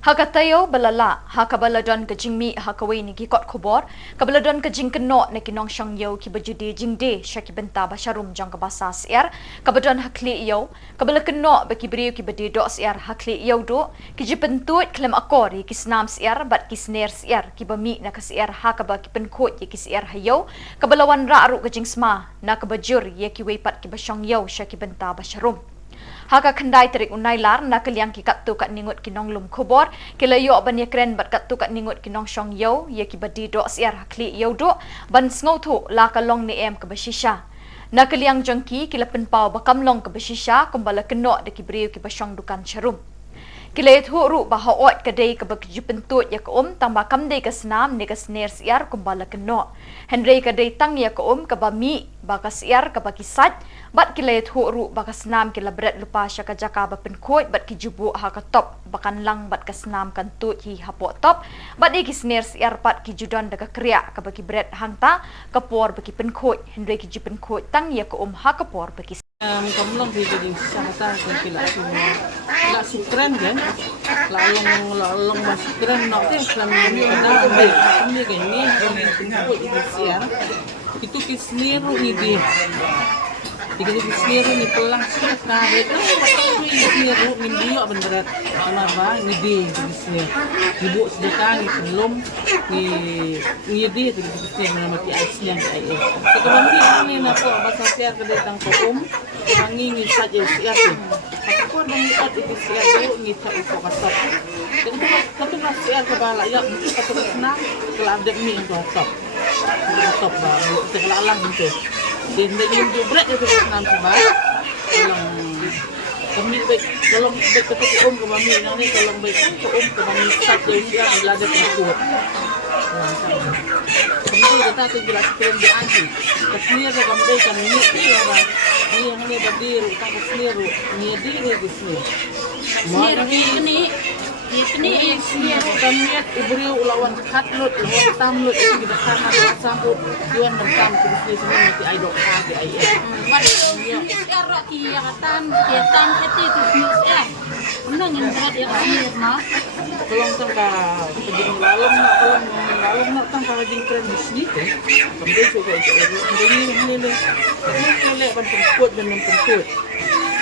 Hakatayo balala hakabaladon ka jingmi hakaway ni gikot khobor kabaladon ka jingkeno na kinong siyang yaw kibajudi jingde siya kibenta basyarum jang kabasa siar kabadon hakli yaw kabalakeno bakibriyo kibadido siar hakli yaw do kijipentut klem akori kisnam siar bat kisner siar kibami na kasiar hakaba kipenkot ye kisiar hayaw kabalawan raaru ka jingsma na kabajur ye kiway pat kibasyang yaw siya kibenta basyarum. Haka kendai terik unailar na kaliang ki kattu kat ningut kinong lum khobor kilayo ban ye kren bat kattu kat ningut kinong syong yo ye ki badi do siar hakli yo do ban sngo thu la kalong ni em ka basisha na kaliang jangki kilapen pau bakam long ka basisha kumbala keno de ki briu ki basyong dukan charum kilay thu ru bahaot kadai ka bakjupentut ya ka tamba kamde ka snam ne ka sner siar kumbala keno henry kadai tang ya ka kabami baka siar ka bakisat bat kilay thu ru baka snam kilabret lupa sya ka jaka bapenkot bat kijubu ha ka top bakan lang bat ka snam kan tut hi hapo top bat ki sner siar pat kijudon daga kriya ka baki bret hangta kapor baki penkot henry kijupenkot tang ya ka ha kapor baki Kamlang di jadi sahata kila sukren kan lalong masukren nak deh selama ini ada baik ini kan ini untuk isian itu kisniru ini jika kisniru ni pelang tarik kisniru mindio beneran kenapa ini kisniru ibu sedekah ni belum ni dia tu kisniru nama ti aisnya saya sekarang ni nak bahasa siar kedatang kokum angin ngisat je siap tu. Aku pun mengisat itu siap tu ngisat untuk kasap. Jadi satu nasihat kepada ya mungkin satu senang kalau ada mi untuk kasap. Kasap bah, segala alam itu. Dan dengan jubret itu senang sebab kami baik kalau baik ketuk kami ni kalau baik kami satu siap belajar tersebut. Kami kata tu jelas keren di anti. Kesniru kami kami ni orang. Ni yang ni berdiri, tak kesniru. Ni diri kesniru. Kesniru ini kesniru kami ubri ulawan hatlut, ulawan tamlut itu kita sama dengan sambut. Tuan mentam kesniru semua mesti idol kaki ayat. Waduh, sekarang kiatan itu kesniru. Menang yang berat yang kesniru mah. Kalau tangka kejeng lalong nak tangka kejeng keren di sini tu, kami juga itu ini ban temput dan temput.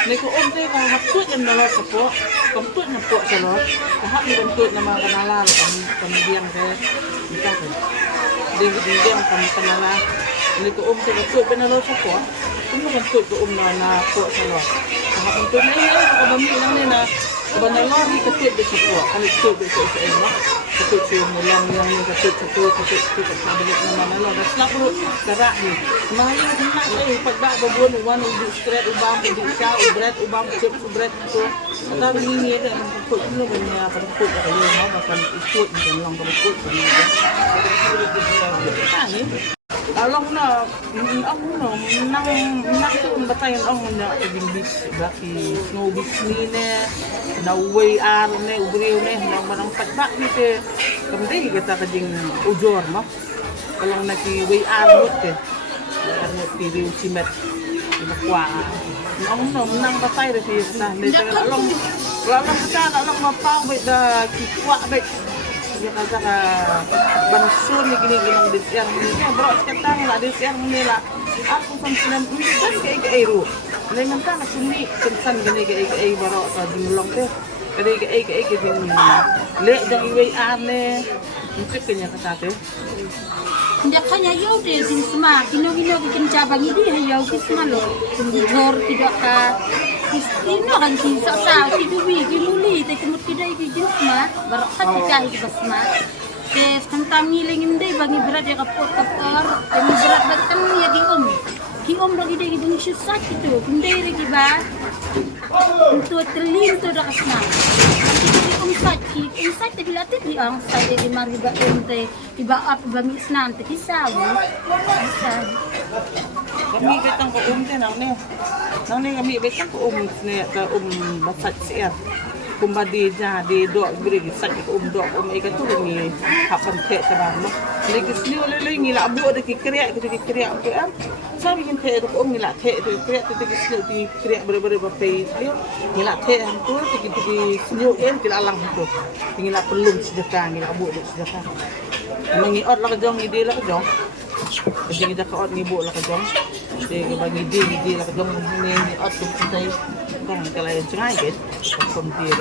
Neko tu kalau haput yang dalam sepok, temput napok salot, tahap ni temput nama kenalan kemudian ke kita tu. Dia kami kenalan. Neko tu temput benar sepok, semua temput tu na pok salot. Tahap temput ni kalau bami lang ni na benar lagi ketut bersepok. Kalau ketut bersepok enak. Ketut yang ketut banyak nama dah selap perut gerak ni mahal nak pagbak babon uban uduk stret ubam uduk sa ubret ubam cep ubret tu atau ini ada ketut ni banyak ketut kalau mau makan ikut macam long ketut ni along na nang tu batayan ang na English baki snow bisni ne na way ar ne ubriw ne na manang pagbak ni ke kamde kata kajing ujor mo kalau naki way ar mut ke ar piriw simet bakwa nang batay re na ne along along mapau be da kikwa be dia kata bansur ni gini disiar ni bro sekarang lah disiar ni lah aku sampai kan kayak airu dengan kan suni kensan gini kayak bro jumlong tu kayak gini lek jang iway ane mungkin kenya kata tu Tidak kanya yau deh sini semua, kino bikin cabang ini yau kisma lo, jor tidak ka, kino kan kisah sah, kidubi, kimuli, tapi kemud tidak ikut semua, berakat kita ikut semua. Kes kentang ngilingin deh bagi berat ya kapor, kami berat batang ya kiom lagi deh ibang susah gitu, kendiri kiba, untuk terlim tu dah kesana. Umsat tapi latih di ang sa di mariba ente iba up bang isnan te kisaw kami betang ko umte nang ni kami betang ko ne ka basat siya kumbadi di dok beri sakit dok ikan tu ni hapan tek tabang no lagi sini oleh ngila abu ada kikriak tu am sabi hin tek tu ngila tek tu kriak tu sini di kriak ber bapai dia ngila tek ham tu di sini kila alang tu ngila pelum sedekah ngila abu dek sedekah mengiot lah kejong ide lah kejong jadi kita kaot ngibu lah kejong jadi bagi ide lah kejong ni ot tu kita kan kalau yang cengai kan kompir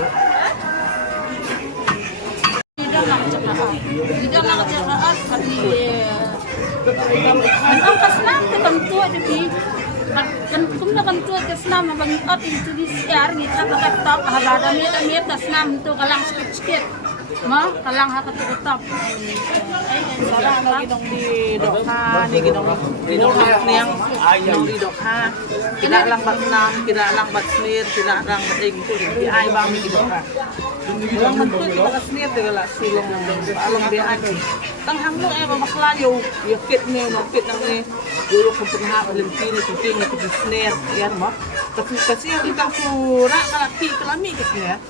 Tidak nak cakap kami ang kaslam ke tentu jadi kan kumna kan tu kaslam bang at itu di siar ni tak habada me kaslam tu kalang sikit ma kalang ha katutap sala lagi dong di dokha ni ginong di dokha niang ayang di dokha kina lang bat nam kina lang bat smir kina lang bat ing tu di ay bang ni dokha lang mantu di bakas smir de la silong along di ay tang hang lo maklayo yakit ni no kit nang ni yo ko pernah lenti ni ting ni di snare yan ma kasi yang kita pura kala ki kelami kisnya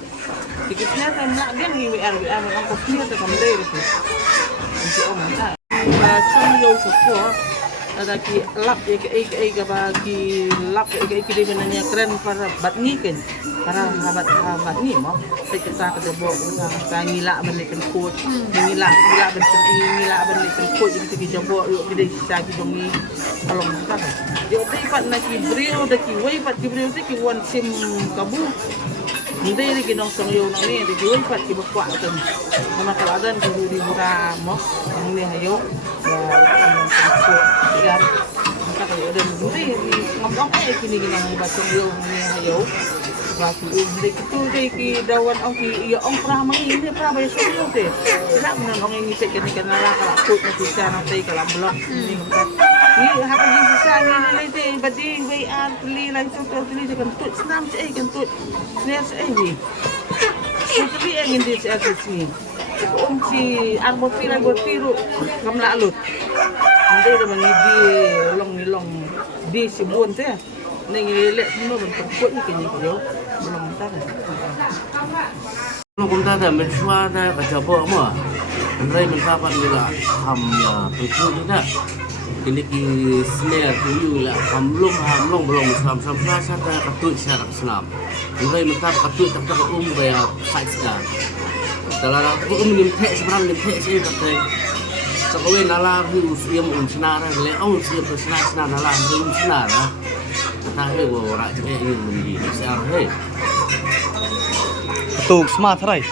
dikitnya kan nak dia ni WR ang kopnya ta kamdai itu si omang ta sang yo support ada ki lap ya ke bagi lap ya ke di menanya keren para batni kan para habat ni mo saya kita ke bo usah ngila balikan coach ngila balikan coach jadi ki jabo yo di sa ki dongi along ta yo dai pat na ki brio da ki wei pat ki brio ki wan sim kabu hindi rin ginong sangyo na ni, di giwin pat kibukwa ito. Mga kaladan, di mura mo, ang nihayo, ang sangyo. Sigar, maka kayo din, hindi, ngambang kayo kiniginang batong yung nihayo. Baki hindi kito kay dawan ang iyo ang pramang hindi pra ba so yo te sila mo nang ngisi kani kanala ka put na sisa na tay kala blok ni hapa din sisa ni te badi way at li lang so to li kan tut snam ay kan tut nes ay ni ito bi ang hindi sa ni si arbo piro kamla alut hindi naman hindi long di sibun te nangilele mo ban put ni kanya ko belum tahu. Kalau kita dah mencuba dah kacau semua, nanti mendapat bila ham ya betul tidak. Kini ki snare tu lah hamlong belum sam rasa dah katut syarat senam. Nanti mendapat katut tak gaya size dah. Dalam aku minta sebenarnya minta saya kata. Sekarang nala harus ia mencenar, leong siap bersenar nala harus mencenar. Tapi orang juga ingin menjadi seorang Tug smart rai.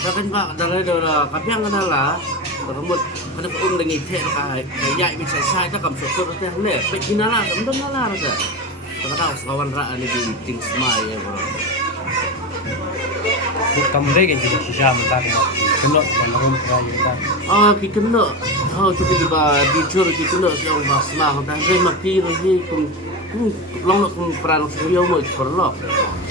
Kan Pak dari kapiang adalah rambut pada dengan teh kayak bisa saya tak kamsuk teh le. Pekinala samdon nala rasa. Tak tahu kawan ra ni di ting smart ya bro. Kamdai kan juga susah mentar kena dalam rai kita. Ki kena. Kita juga bicara ki kena yang basma dan saya mati lagi long peran saya mau perlu.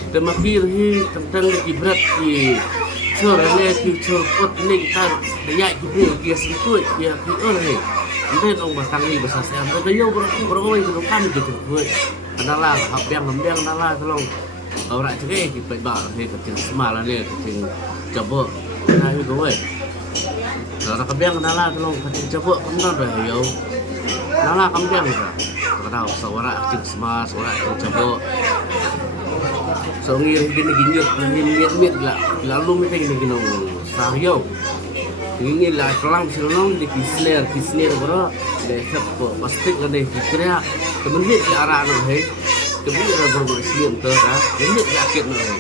Dan maki lagi tentang lagi berat di curput ni kita daya kita dia sentuh dia kita ni. Kita orang batang ni besar saya. Kita yo beroi belum kami gitu. Adalah habyang nala tolong orang cakap kita bawa ni kecil semalam ni kecil jabuk. Nah itu gue. Orang habyang nala tolong kecil jabuk kemudian dah yo. Nala habyang kita. Tak tahu seorang kecil semas, seorang kecil jabuk. So ngir gini miet lah lalu mereka gini sahyo ini lah kelang silong di kisner bro deh siapa pasti kan deh kira kemudian ke arah anak hei kemudian ada berburu siam tu dah kemudian sakit nih